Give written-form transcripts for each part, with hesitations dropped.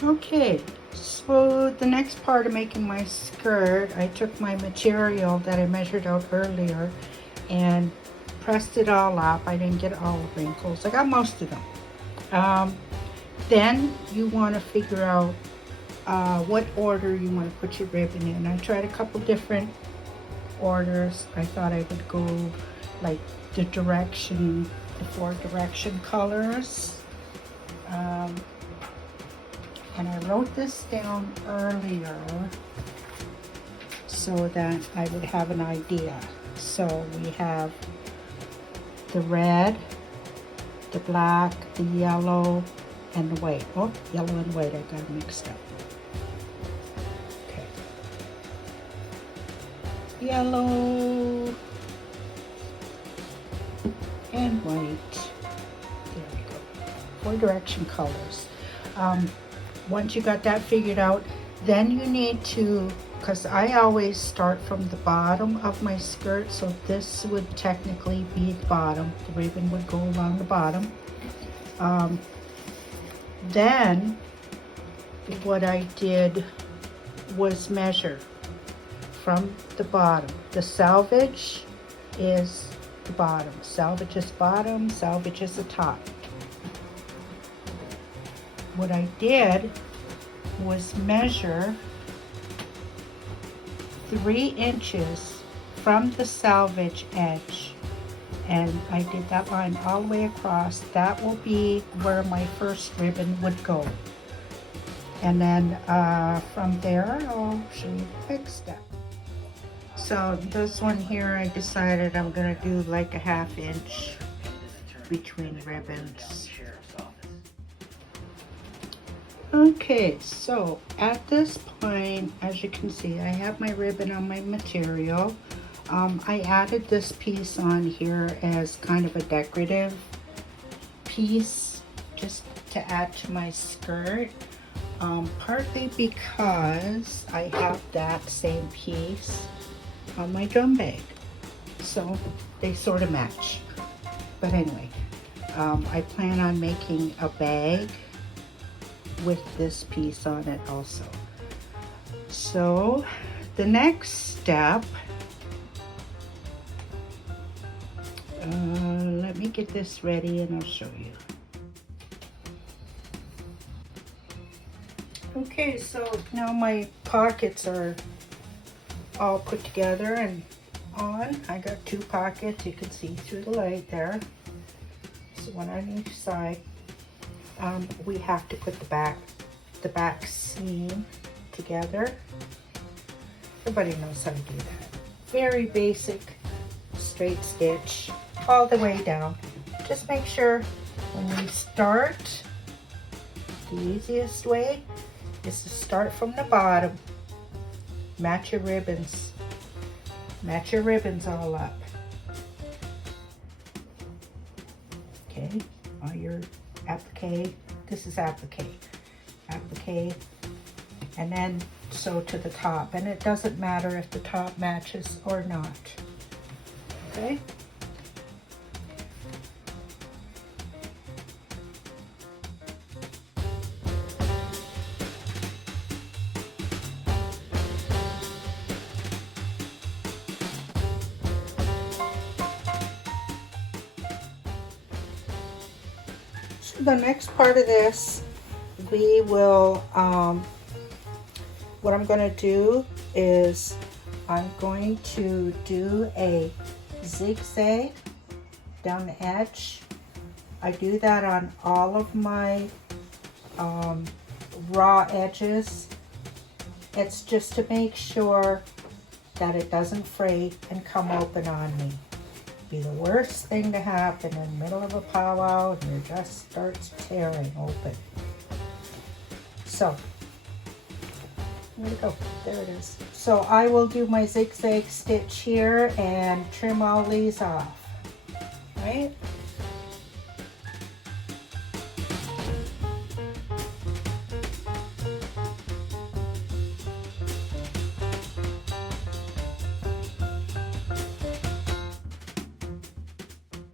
Okay, so the next part of making my skirt, I took my material that I measured out earlier and pressed it all up. I didn't get all the wrinkles. I got most of them. Then you want to figure out what order you want to put your ribbon in. I tried a couple different orders. I thought I would go like the four direction colors. And I wrote this down earlier so that I would have an idea. So we have the red, the black, the yellow, and the white. Oh, yellow and white, I got mixed up. Okay. Yellow and white. There we go. Four direction colors. Once you got that figured out, then you need to, because I always start from the bottom of my skirt, so this would technically be the bottom. The ribbon would go along the bottom. Then what I did was measure from the bottom. The selvage is the bottom. Selvage is bottom, selvage is the top. What I did was measure 3 inches from the selvage edge, and I did that line all the way across. That will be where my first ribbon would go, and then from there I'll show you the next step. So this one here, I decided I'm gonna do like a 1/2 inch between ribbons. Okay, so at this point, as you can see, I have my ribbon on my material. I added this piece on here as kind of a decorative piece, just to add to my skirt, partly because I have that same piece on my drum bag, so they sort of match. But anyway, I plan on making a bag with this piece on it also. So the next step, let me get this ready and I'll show you. Okay, so now my pockets are all put together and on. I got 2 pockets, you can see through the light there. So one on each side. We have to put the back seam together. Everybody knows how to do that. Very basic straight stitch all the way down. Just make sure when we start, the easiest way is to start from the bottom. Match your ribbons. Match your ribbons all up. Okay, all your applique, this is applique, and then sew to the top, and it doesn't matter if the top matches or not. Okay, so the next part of this, we will what I'm going to do is I'm going to do a zigzag down the edge. I do that on all of my raw edges. It's just to make sure that it doesn't fray and come open on me. Be the worst thing to happen in the middle of a powwow and your dress starts tearing open. So, where'd it go? There it is. So I will do my zigzag stitch here and trim all these off, right?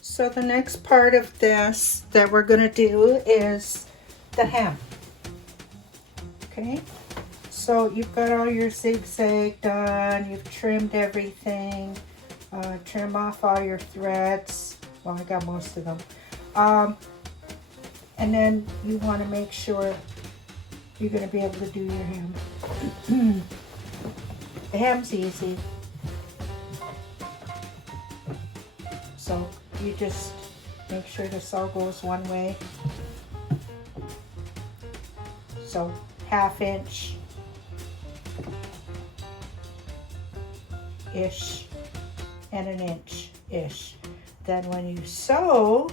So the next part of this that we're going to do is the hem. Okay, so you've got all your zigzag done, you've trimmed everything, trim off all your threads. Well, I got most of them. And then you want to make sure you're going to be able to do your hem. The hem's easy. So you just make sure this all goes one way. So 1/2 inch ish and 1 inch ish. Then when you sew,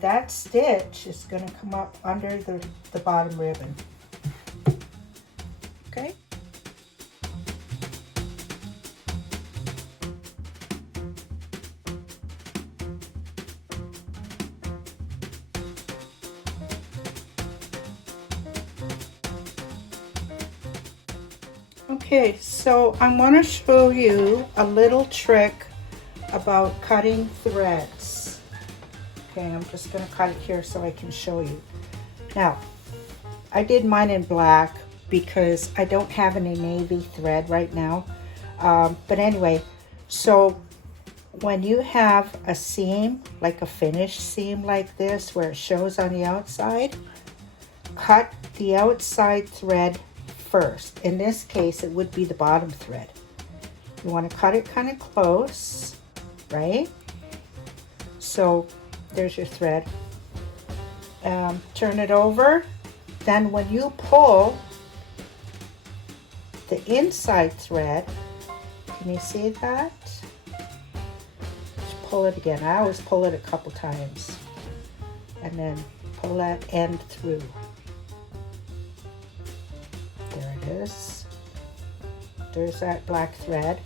that stitch is going to come up under the bottom ribbon. Okay? Okay, so I'm going to show you a little trick about cutting threads. Okay, I'm just going to cut it here so I can show you. Now, I did mine in black because I don't have any navy thread right now. But anyway, so when you have a seam, like a finished seam like this, where it shows on the outside, cut the outside thread first. In this case, it would be the bottom thread. You want to cut it kind of close, right? So there's your thread. Turn it over. Then when you pull the inside thread, can you see that? Just pull it again. I always pull it a couple times. And then pull that end through. There it is. There's that black thread.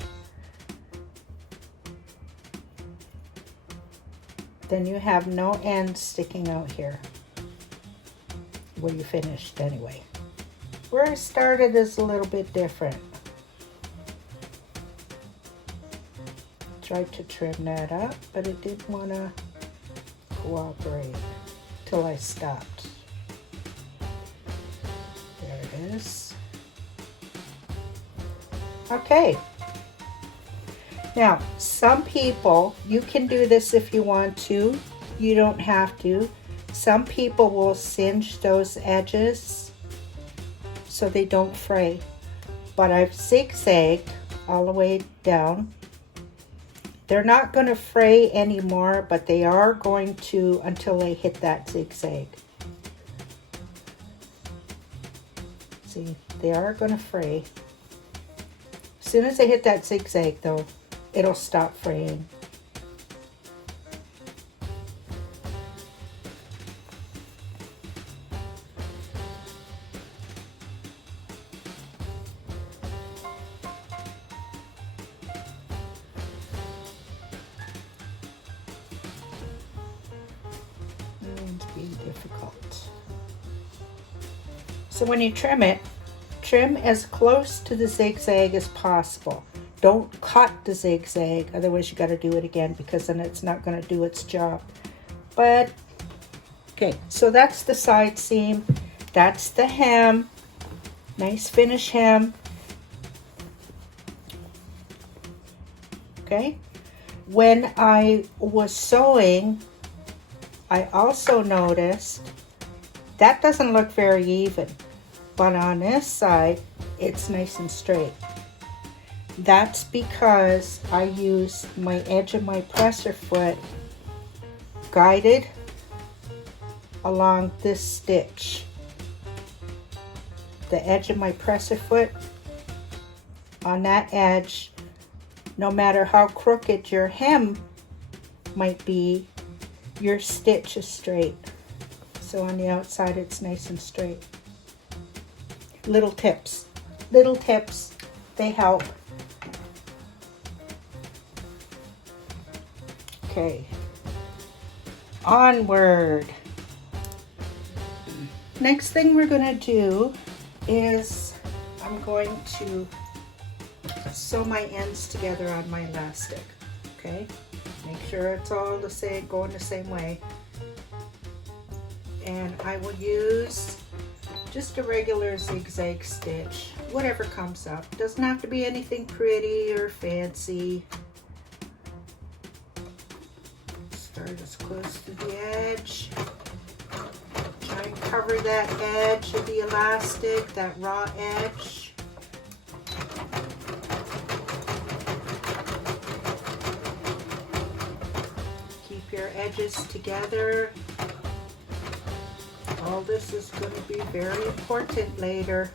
Then you have no ends sticking out here where you finished anyway. Where I started is a little bit different. Tried to trim that up, but it didn't want to cooperate till I stopped. There it is. Okay. Now, some people, you can do this if you want to. You don't have to. Some people will singe those edges so they don't fray. But I've zigzagged all the way down. They're not going to fray anymore, but they are going to until they hit that zigzag. See, they are going to fray. As soon as they hit that zigzag though, it'll stop fraying. It's being difficult. So when you trim it, trim as close to the zigzag as possible. Don't cut the zigzag, otherwise you got to do it again because then it's not going to do its job. But, okay, so that's the side seam. That's the hem. Nice finish hem. Okay. When I was sewing, I also noticed that doesn't look very even. But on this side, it's nice and straight. That's because I use my edge of my presser foot guided along this stitch. The edge of my presser foot, on that edge, no matter how crooked your hem might be, your stitch is straight. So on the outside, it's nice and straight. Little tips, they help. Okay, onward. Next thing we're going to do is I'm going to sew my ends together on my elastic. Okay, make sure it's all the same, going the same way. And I will use just a regular zigzag stitch, whatever comes up. Doesn't have to be anything pretty or fancy. Start as close to the edge. Try and cover that edge of the elastic, that raw edge. Keep your edges together. All this is going to be very important later.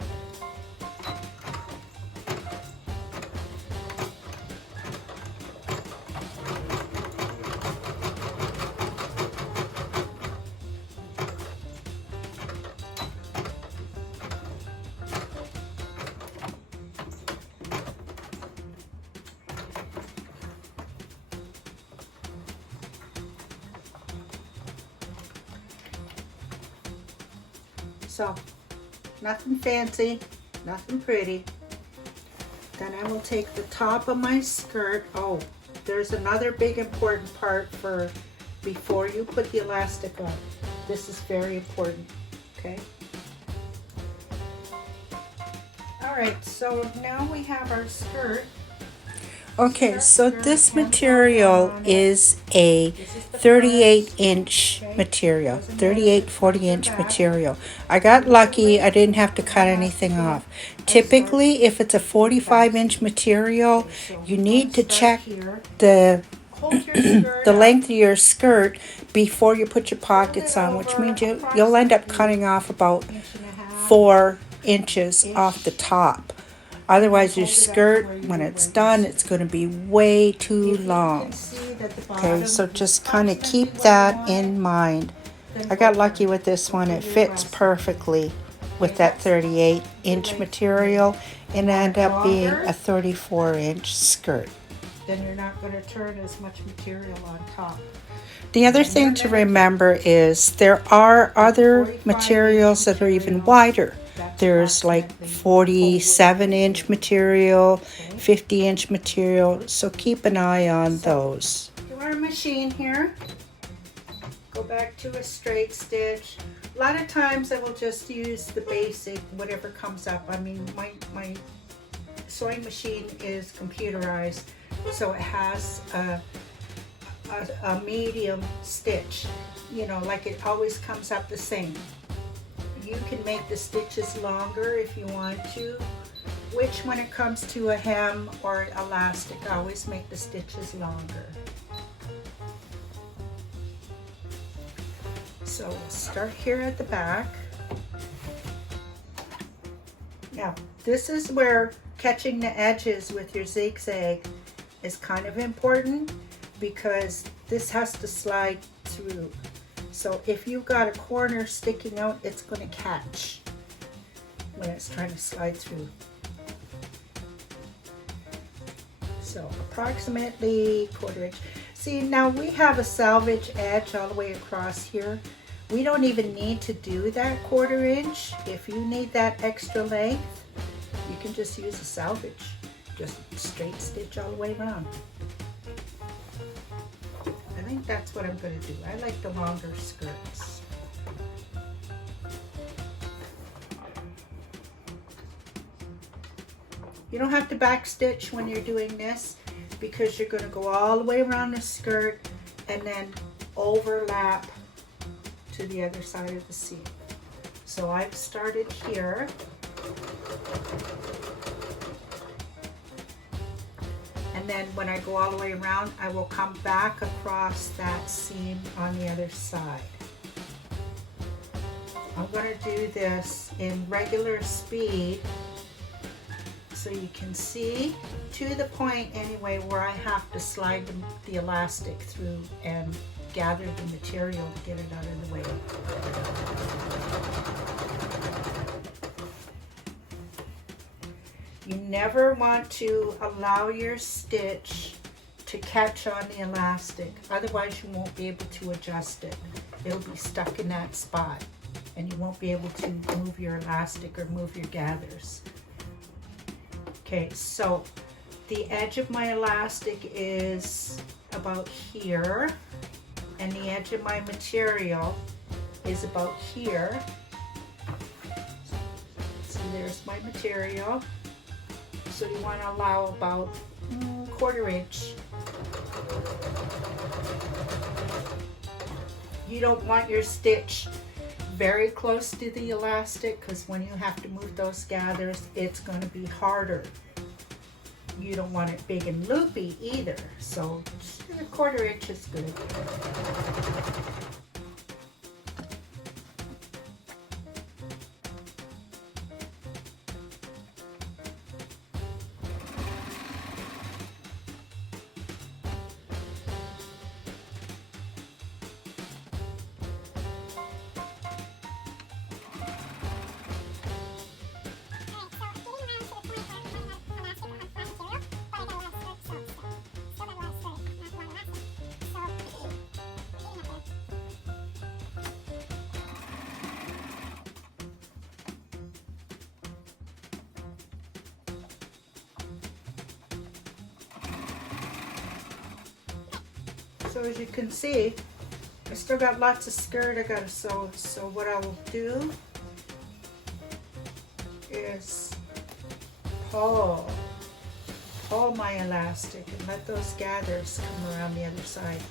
So, nothing fancy, nothing pretty. Then I will take the top of my skirt. Oh, there's another big important part for before you put the elastic on. This is very important, okay? All right, so now we have our skirt. Okay, so this material is a 38-inch material, 40-inch material. I got lucky, I didn't have to cut anything off. Typically, if it's a 45-inch material, you need to check the length of your skirt before you put your pockets on, which means you'll end up cutting off about 4 inches off the top. Otherwise, your skirt, when it's done, it's going to be way too long. Okay, so just kind of keep that in mind. I got lucky with this one. It fits perfectly with that 38-inch material and end up being a 34-inch skirt. Then you're not going to turn as much material on top. The other thing to remember is there are other materials that are even wider. There's like 47-inch material, 50-inch material, so keep an eye on those. To our machine here, go back to a straight stitch. A lot of times I will just use the basic, whatever comes up. I mean, my sewing machine is computerized, so it has a medium stitch, you know, like it always comes up the same. You can make the stitches longer if you want to, which when it comes to a hem or elastic, I always make the stitches longer. So we'll start here at the back. Now, this is where catching the edges with your zigzag is kind of important because this has to slide through. So if you've got a corner sticking out, it's going to catch when it's trying to slide through. So approximately 1/4 inch. See, now we have a salvage edge all the way across here. We don't even need to do that 1/4 inch. If you need that extra length, you can just use a salvage. Just straight stitch all the way around. I think that's what I'm going to do. I like the longer skirts. You don't have to back stitch when you're doing this because you're going to go all the way around the skirt and then overlap to the other side of the seam. So I've started here. And then when I go all the way around, I will come back across that seam on the other side. I'm going to do this in regular speed so you can see to the point anyway where I have to slide the elastic through and gather the material to get it out of the way. You never want to allow your stitch to catch on the elastic, otherwise you won't be able to adjust it. It'll be stuck in that spot and you won't be able to move your elastic or move your gathers. Okay, so the edge of my elastic is about here and the edge of my material is about here. there's my material. So you want to allow about 1/4 inch. You don't want your stitch very close to the elastic, because when you have to move those gathers, it's going to be harder. You don't want it big and loopy either, so just 1/4 inch is good. So as you can see, I still got lots of skirt I gotta sew. So what I will do is pull my elastic and let those gathers come around the other side.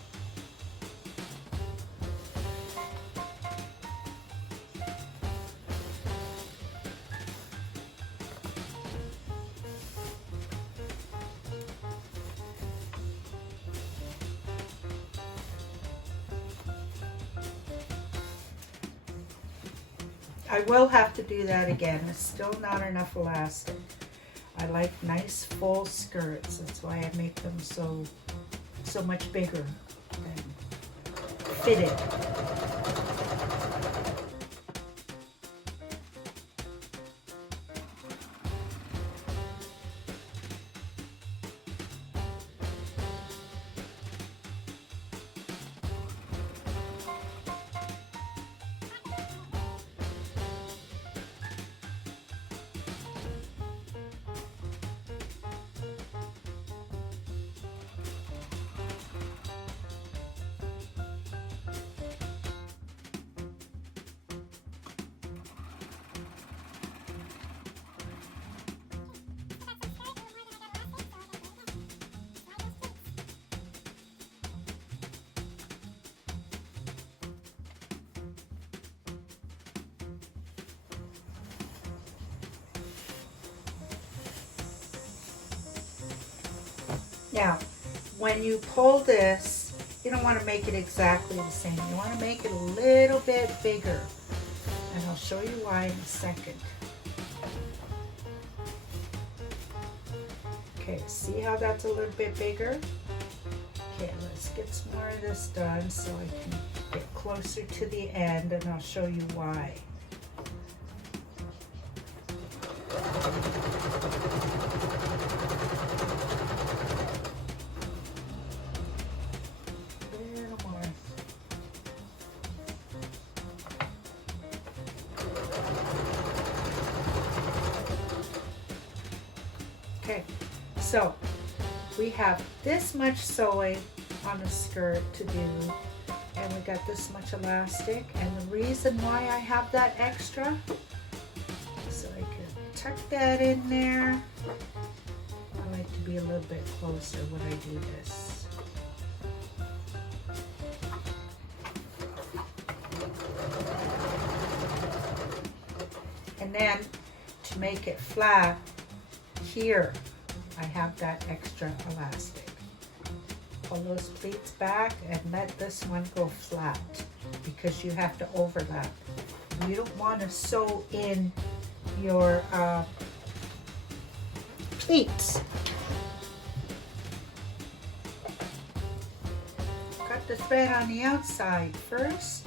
I will have to do that again. It's still not enough elastic. I like nice full skirts. That's why I make them so much bigger and fitted. Now, when you pull this, you don't want to make it exactly the same. You want to make it a little bit bigger. And I'll show you why in a second. Okay, see how that's a little bit bigger? Okay, let's get some more of this done so I can get closer to the end, and I'll show you why. Okay, so we have this much sewing on the skirt to do, and we got this much elastic, and the reason why I have that extra, so I can tuck that in there. I like to be a little bit closer when I do this. And then to make it flat, here I have that extra elastic. Pull those pleats back and let this one go flat because you have to overlap. You don't want to sew in your pleats. Cut the thread on the outside first.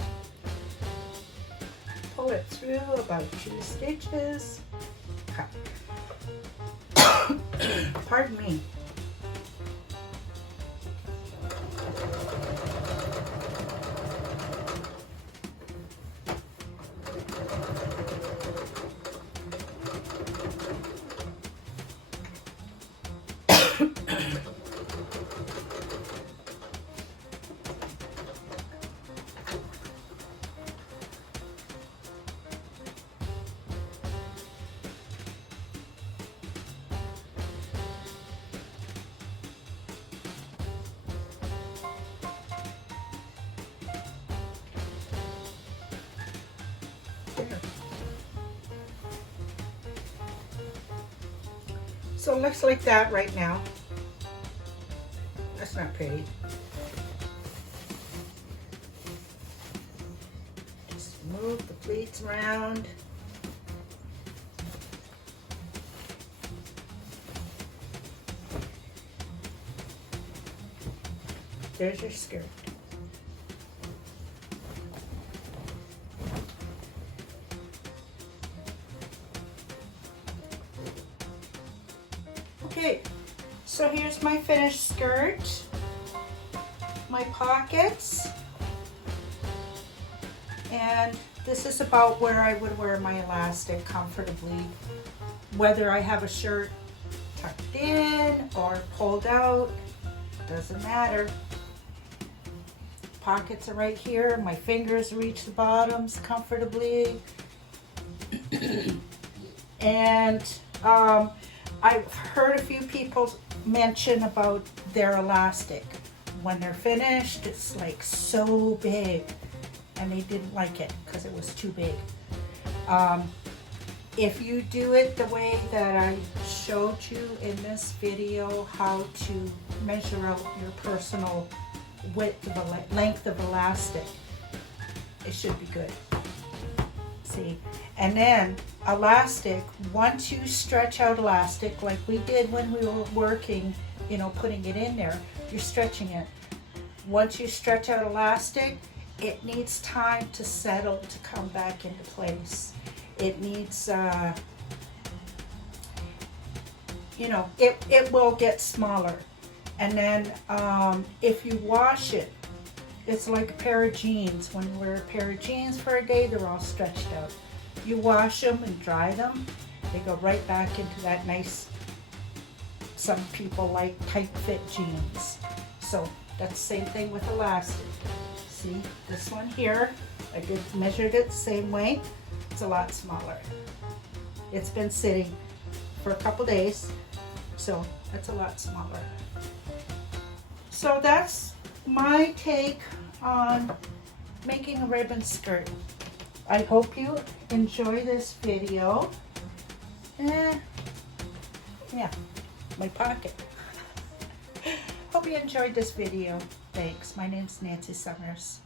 Pull it through about 2 stitches. Cut. Pardon me. So it looks like that right now. That's not pretty. Just move the pleats around. There's your skirt. Okay, so here's my finished skirt, my pockets, and this is about where I would wear my elastic comfortably, whether I have a shirt tucked in or pulled out, doesn't matter. Pockets are right here, my fingers reach the bottoms comfortably, and I've heard a few people mention about their elastic. When they're finished, it's like so big, and they didn't like it because it was too big. If you do it the way that I showed you in this video, how to measure out your personal width of length of elastic, it should be good. See, and then elastic, once you stretch out elastic like we did when we were working, you know, putting it in there, you're stretching it. Once you stretch out elastic, it needs time to settle, to come back into place. It needs, you know, it will get smaller. And then if you wash it, it's like a pair of jeans. When you wear a pair of jeans for a day, they're all stretched out. You wash them and dry them, they go right back into that nice, some people like tight fit jeans. So that's the same thing with elastic. See, this one here, I measured it the same way. It's a lot smaller. It's been sitting for a couple days, so that's a lot smaller. So that's my take on making a ribbon skirt. I hope you enjoy this video. Yeah, my pocket. Hope you enjoyed this video. Thanks. My name's Nancy Summers.